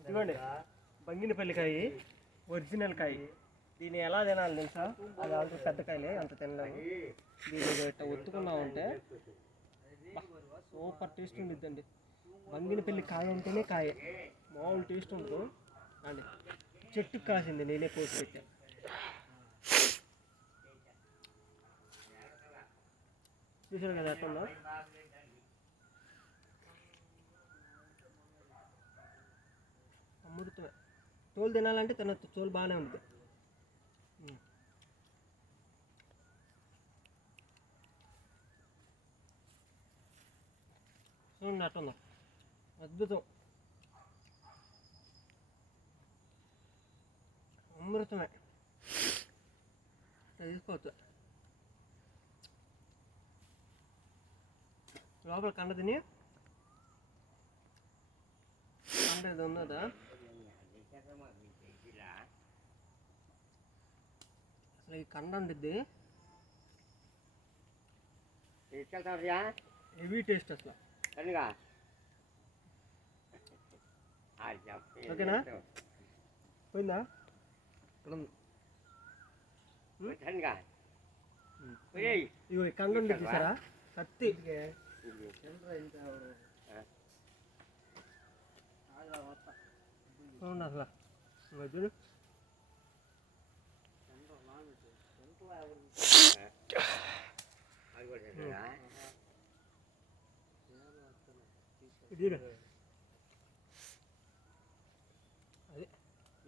ఇదిగోండి బంగినపల్లికాయ ఒరిజినల్ కాయ. దీన్ని ఎలా తినాలి తెలుసా? అది అంత పెద్ద కాయలే అంత తినలేము. దీన్ని ఇట్లా ఒత్తుకున్నా ఉంటే సూపర్ టేస్ట్ ఉండిద్దండి. బంగినపల్లి కాయ ఉంటేనే కాయ. మామూలు టేస్ట్ ఉండదు. అండి చెట్టుకు కాసింది నేనే కోసి పెట్టాను చూసారు కదా ఎట్లా ఉందో అమృతమే తోలు తినాలంటే తినొచ్చు తోలు బాగానే ఉంది. చూడండి చూడండి అట్టుందో అద్భుతం. అమృతమే. తీసుకోవచ్చు. లోపల కండ తిని కండ ఇది ఉన్నదా? అసలు ఈ కండ ఉండిద్ది హెవీ టేస్ట్ అసలు ఓకేనా? పోయిందా ఈ కండ ఉంది చూసారా కత్తి అసలు ఇగో చూడు అది కూడా సరిగా ఇది చూడు అది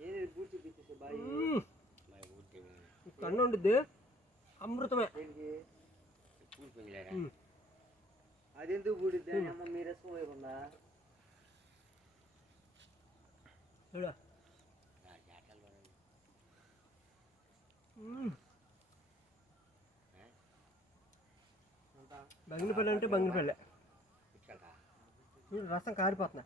ఏది బూచి పిచ్చేసి బాయ్ మ్మ్. మరి బూచి ఈ కన్ను ఉండిద్ది అమృతమే దేనికి కూలిపోయిందిలేరా మ్మ్. అది ఎందుకు బూడిద్ది అమ్మ మీ రసం పోయకుండా చూడ బంగినపల్లి అంటే బంగినపల్లి. రసం కారిపోతున్నా.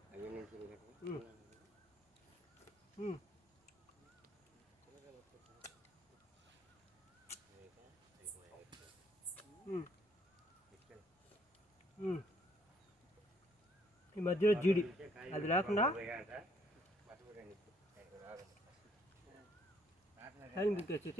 ఈ మధ్యలో జీడి. అది లేకుండా టైం దింపేసి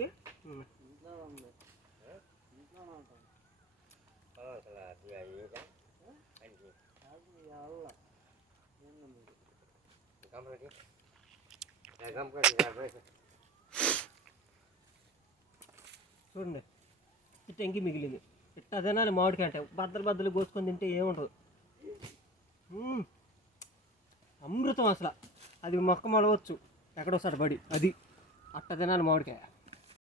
చూడండి ఇట్ట ఎంకి మిగిలింది. ఇట్ట తినాలి మామిడికాయ అంటే? బద్దలు బద్దలు కోసుకొని తింటే ఏముండదు. అమృతం అసలు. అది మొక్క మొలవచ్చు. ఎక్కడోసారి పడి. అది. అట్ట తినాలి మామిడికాయ.